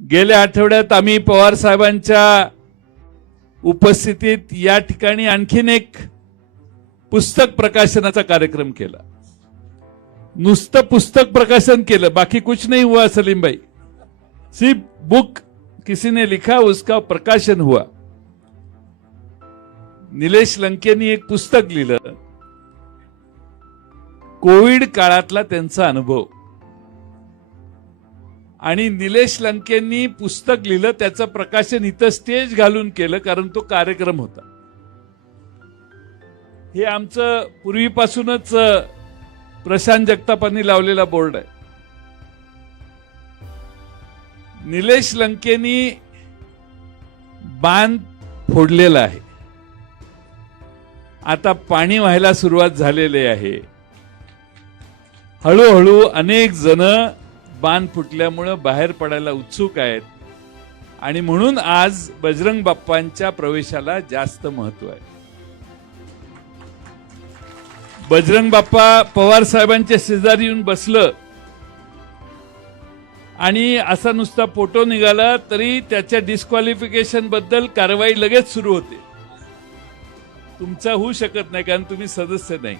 गेल्या आठवड्यात आम्ही पवार साहेबांच्या उपस्थितीत या ठिकाणी आणखीन एक पुस्तक प्रकाशनाचा कार्यक्रम केला. नुसतं पुस्तक प्रकाशन केलं बाकी कुछ नाही हुआ सलीम भाई बुक किसी ने लिखा उसका प्रकाशन हुआ. निलेश लंकेनी एक पुस्तक लिहिलं. कोविड काळातला त्यांचा अनुभव. आणि निलेश लंकेंनी पुस्तक लिहिलं त्याचं प्रकाशन इथं स्टेज घालून केलं कारण तो कार्यक्रम होता. हे आमचं पूर्वीपासूनच प्रशांत जगतापांनी लावलेला बोर्ड आहे. निलेश लंकेनी बांध फोडलेला आहे. आता पाणी व्हायला सुरुवात झालेली आहे. हळूहळू अनेक जण बांध फुटल्यामुळं बाहेर पडायला उत्सुक आहेत. आणि म्हणून आज बजरंग बाप्पांच्या प्रवेशाला जास्त महत्त्व आहे. बजरंग बाप्पा पवार साहेबांच्या शेजारी येऊन बसलं. आणि असा नुसता फोटो निघाला तरी त्याच्या डिस्क्वालिफिकेशनबद्दल कारवाई लगेच सुरू होते. तुमचा होऊ शकत नाही कारण तुम्ही सदस्य नाही.